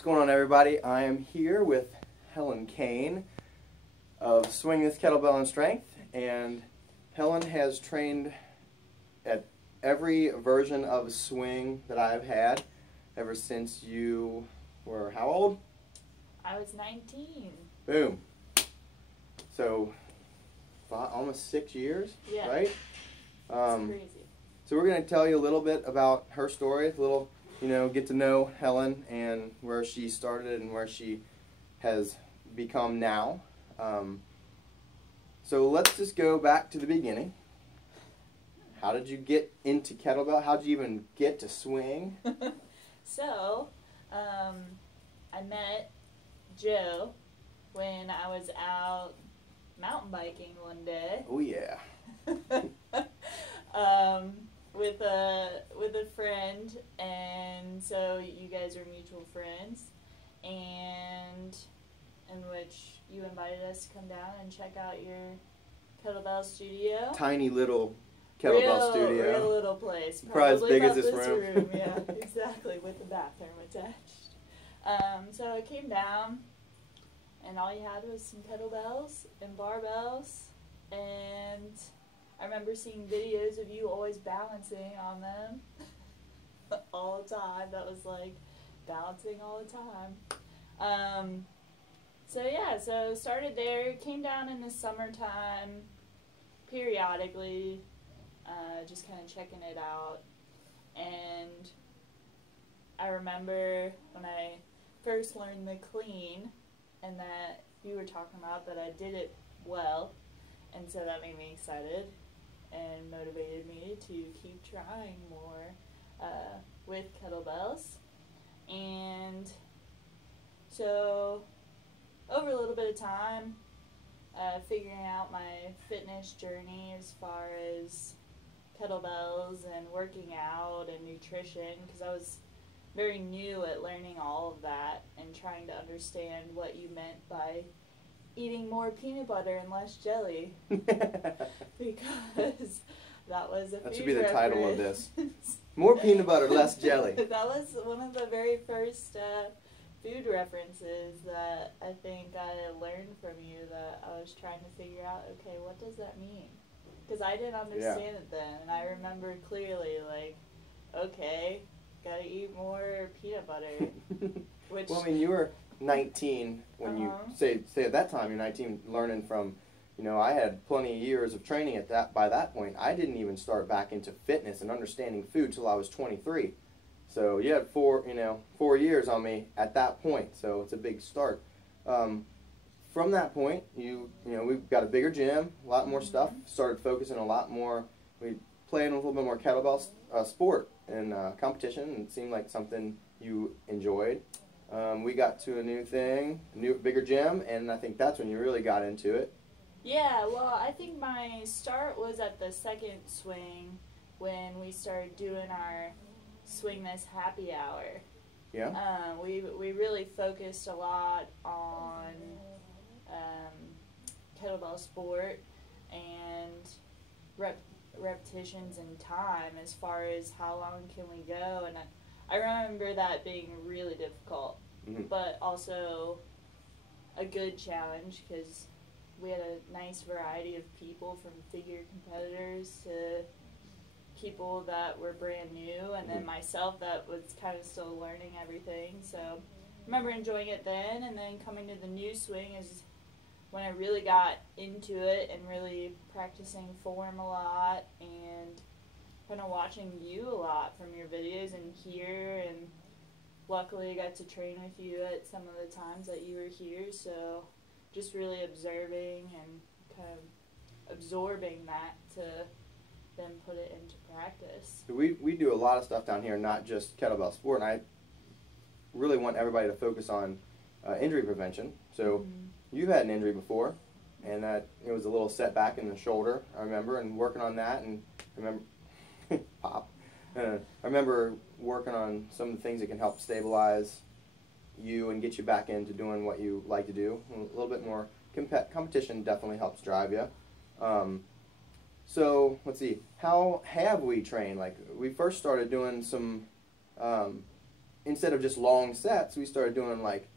What's going on, everybody? I am here with Helen Cain of Swing This Kettlebell and Strength, and Helen has trained at every version of swing that I've had ever since you were how old? I was 19. Boom. So almost 6 years, yeah. Right? That's crazy. So we're going to tell you a little bit about her story, a little, get to know Helen and where she started and where she has become now. So let's just go back to the beginning. How did you get into kettlebell? How did you even get to swing? So, I met Joe when I was out mountain biking one day. Oh yeah. With a friend, and so you guys are mutual friends, and in which you invited us to come down and check out your kettlebell studio. Tiny little kettlebell studio. Real little place. Probably as big as about this room. Yeah, exactly, with the bathroom attached. So I came down, and all you had was some kettlebells and barbells, and I remember seeing videos of you always balancing on them all the time. That was like balancing all the time. So started there, came down in the summertime periodically, just kind of checking it out. And I remember when I first learned the clean, and that you were talking about that I did it well, and so that made me excited and motivated me to keep trying more with kettlebells. And so over a little bit of time, figuring out my fitness journey as far as kettlebells and working out and nutrition, because I was very new at learning all of that and trying to understand what you meant by eating more peanut butter and less jelly, because that was that should be the title of this. More peanut butter, less jelly. That was one of the very first food references that I think I learned from you, that I was trying to figure out, okay, what does that mean? Because I didn't understand it then, and I remember clearly, like, okay, gotta eat more peanut butter. Which, well, I mean, you were 19 when you say at that time you're 19, learning from, I had plenty of years of training at that. By that point, I didn't even start back into fitness and understanding food till I was 23. So you had 4 years on me at that point. So it's a big start. From that point, we've got a bigger gym, a lot more stuff. Started focusing a lot more. We played a little bit more kettlebell sport and competition, and it seemed like something you enjoyed. We got to a new thing, bigger gym, and I think that's when you really got into it. Yeah, well, I think my start was at the second swing when we started doing our Swing This happy hour. Yeah. We really focused a lot on kettlebell sport and repetitions and time, as far as how long can we go, and I remember that being really difficult, but also a good challenge, because we had a nice variety of people, from figure competitors to people that were brand new, and then myself that was kind of still learning everything. So I remember enjoying it then, and then coming to the new swing is when I really got into it and really practicing form a lot and kind of watching you a lot from your videos and here, and luckily I got to train with you at some of the times that you were here, so just really observing and kind of absorbing that to then put it into practice. We do a lot of stuff down here, not just kettlebell sport, and I really want everybody to focus on injury prevention. So you've had an injury before, and that it was a little setback in the shoulder, I remember, and working on that, and I remember working on some of the things that can help stabilize you and get you back into doing what you like to do. A little bit more competition definitely helps drive you. So let's see, how have we trained? Like, we first started doing some instead of just long sets, we started doing like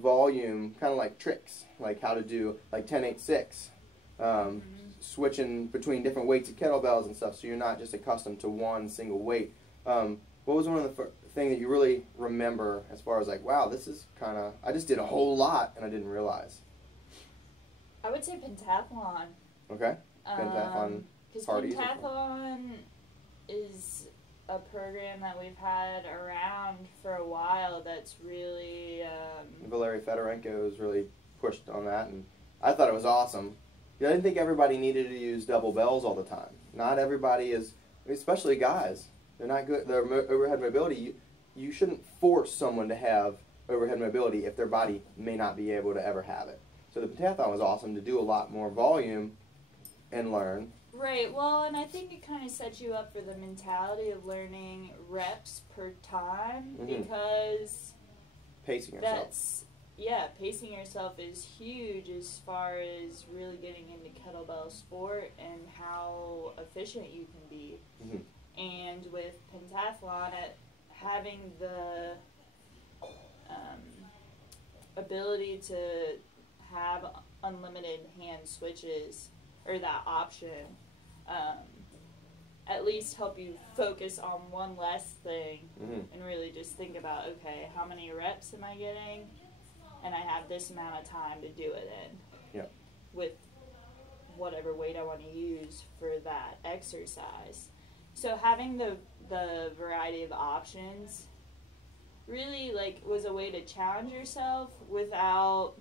volume, kind of like tricks, like how to do like 10-8-6, switching between different weights of kettlebells and stuff, so you're not just accustomed to one single weight. What was one of the thing that you really remember as far as like, wow, this is kind of, I just did a whole lot and I didn't realize? I would say pentathlon. Okay. Pentathlon parties. Because pentathlon is a program that we've had around for a while that's really... Valery Fedorenko has really pushed on that, and I thought it was awesome. I didn't think everybody needed to use double bells all the time. Not everybody is, especially guys. They're not good. Their overhead mobility, you shouldn't force someone to have overhead mobility if their body may not be able to ever have it. So the pentathlon was awesome to do a lot more volume and learn. Right. Well, and I think it kind of sets you up for the mentality of learning reps per time, because pacing yourself. Pacing yourself is huge as far as really getting into kettlebell sport and how efficient you can be. And with pentathlon, having the ability to have unlimited hand switches, or that option, at least help you focus on one less thing and really just think about, okay, how many reps am I getting? And I have this amount of time to do it in with whatever weight I want to use for that exercise. So having the variety of options really was a way to challenge yourself without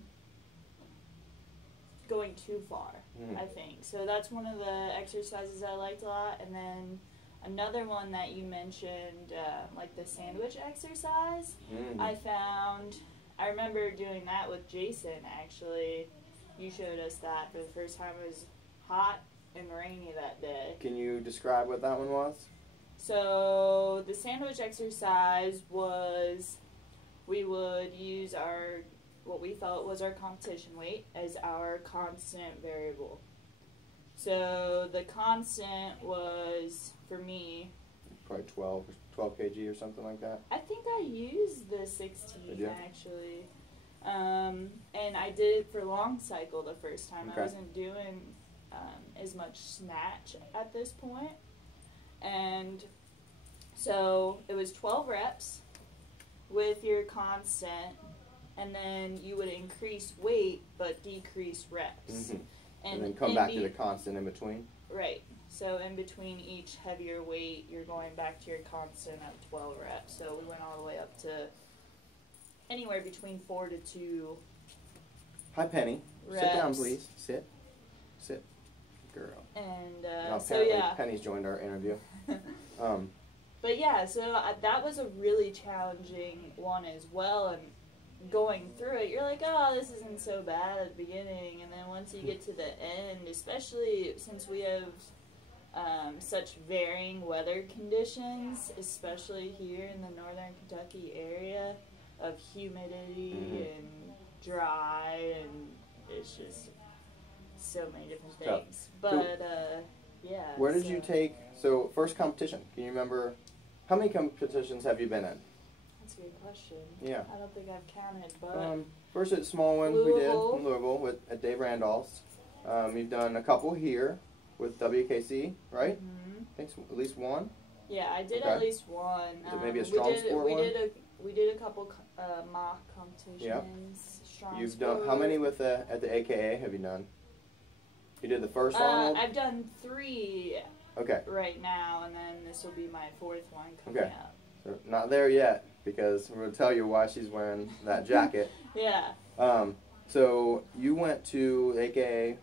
going too far, I think. So that's one of the exercises I liked a lot. And then another one that you mentioned, like the sandwich exercise, I remember doing that with Jason, actually. You showed us that for the first time. It was hot and rainy that day. Can you describe what that one was? So the sandwich exercise was, we would use what we felt was our competition weight as our constant variable. So the constant was, for me, probably 12 kg or something like that. I think I used the 16 actually. And I did it for long cycle the first time. I wasn't doing as much snatch at this point. And so it was 12 reps with your constant, and then you would increase weight but decrease reps. And then come back to the constant in between? Right. So in between each heavier weight, you're going back to your constant at 12 reps. So we went all the way up to anywhere between 4 to 2. Hi, Penny. Reps. Sit down, please. Sit. Girl. And so yeah. Penny's joined our interview. But yeah, so that was a really challenging one as well. And going through it, you're like, oh, this isn't so bad at the beginning. And then once you get to the end, especially since we have such varying weather conditions, especially here in the northern Kentucky area, of humidity and dry, and it's just so many different things. But yeah. Where did you take, so first competition, can you remember, how many competitions have you been in? That's a good question. Yeah. I don't think I've counted, but... First at small one we did in Louisville at Dave Randolph's. You've done a couple here with WKC, right? I think at least one? Yeah, I did at least one. Is it maybe a strong sport one? We did a couple mock competitions. Yep. Strong You've sport. done, how many with at the AKA have you done? You did the first Arnold? I've done 3 okay. right now, and then this will be my 4th one coming up. So not there yet, because I'm going to tell you why she's wearing that jacket. Yeah. So you went to AKA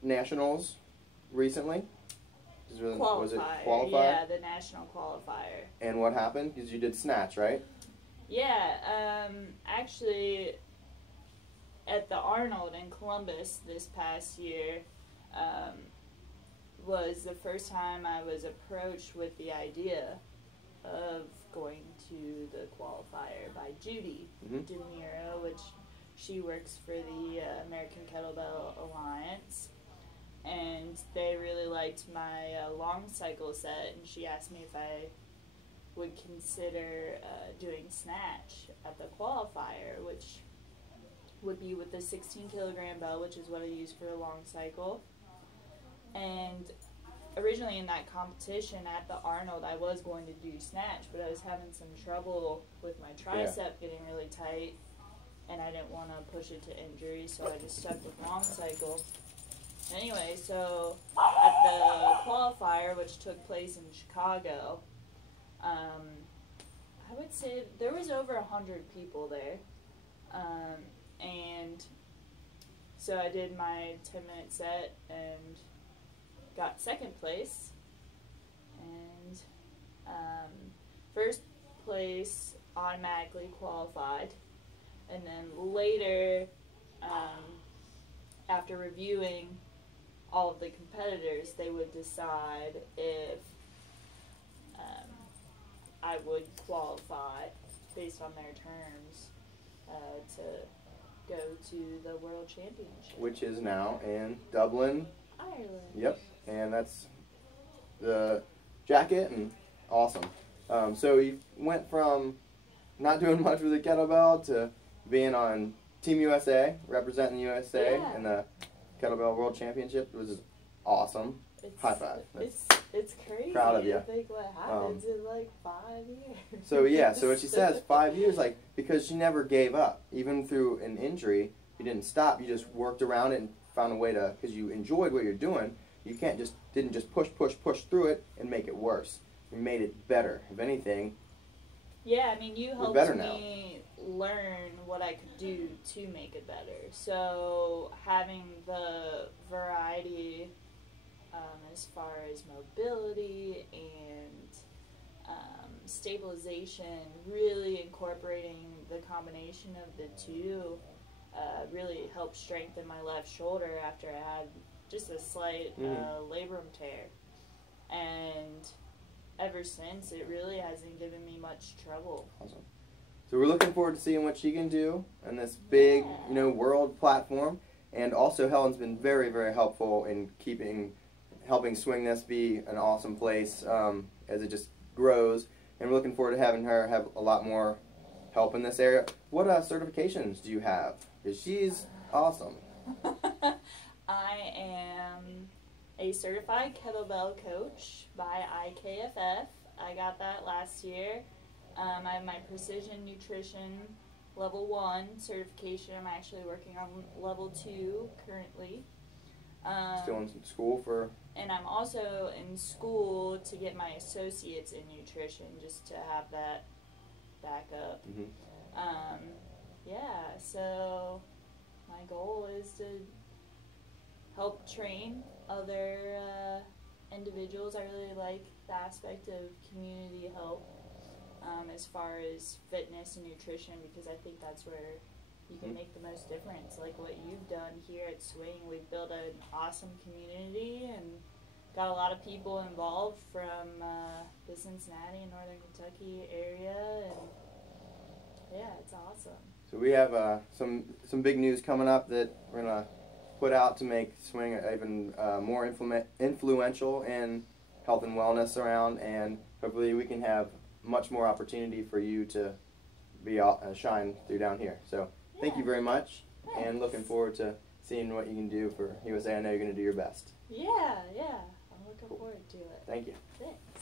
Nationals recently? Was it qualifier? Yeah, the national qualifier. And what happened? Because you did snatch, right? Yeah. Actually, at the Arnold in Columbus this past year, was the first time I was approached with the idea of going to the qualifier by Judy DeNiro, which she works for the American Kettlebell Alliance. And they really liked my long cycle set, and she asked me if I would consider doing snatch at the qualifier, which would be with the 16 kilogram bell, which is what I use for a long cycle. And originally in that competition at the Arnold, I was going to do snatch, but I was having some trouble with my tricep getting really tight, and I didn't want to push it to injury, so I just stuck with long cycle. Anyway, so at the qualifier, which took place in Chicago, I would say there was over 100 people there, and so I did my 10-minute set and got second place, and first place automatically qualified, and then later, after reviewing all of the competitors, they would decide if I would qualify based on their terms to go to the World Championship. Which is now in Dublin, Ireland. Yep, and that's the jacket, and awesome. So you went from not doing much with the kettlebell to being on Team USA, representing the USA in the Kettlebell World Championship. It was awesome. High five. It's crazy. Proud of you. I think what happens in like 5 years. So yeah, so what she says, 5 years, like, because she never gave up. Even through an injury, you didn't stop. You just worked around it and found a way to, because you enjoyed what you're doing. You didn't just push through it and make it worse. You made it better. If anything, yeah, I mean, you helped me learn what I could do to make it better. So having the variety as far as mobility and stabilization, really incorporating the combination of the two really helped strengthen my left shoulder after I had just a slight labrum tear. And ever since, it really hasn't given me much trouble. Awesome. So we're looking forward to seeing what she can do on this big, world platform. And also, Helen's been very, very helpful in helping Swing This be an awesome place as it just grows. And we're looking forward to having her have a lot more help in this area. What certifications do you have? Because she's awesome. I am a certified kettlebell coach by IKFF. I got that last year. I have my precision nutrition level 1 certification. I'm actually working on level 2 currently. Still in school for? And I'm also in school to get my associates in nutrition, just to have that back up. Yeah, so my goal is to help train other individuals. I really like the aspect of community help as far as fitness and nutrition, because I think that's where you can make the most difference. Like what you've done here at Swing, we've built an awesome community and got a lot of people involved from the Cincinnati and Northern Kentucky area, and yeah, it's awesome. So we have some big news coming up that we're gonna put out to make Swing even more influential in health and wellness around, and hopefully we can have much more opportunity for you to be shine through down here. So thank you very much, and looking forward to seeing what you can do for USA. I know you're going to do your best. Yeah, I'm looking forward to it. Thank you. Thanks.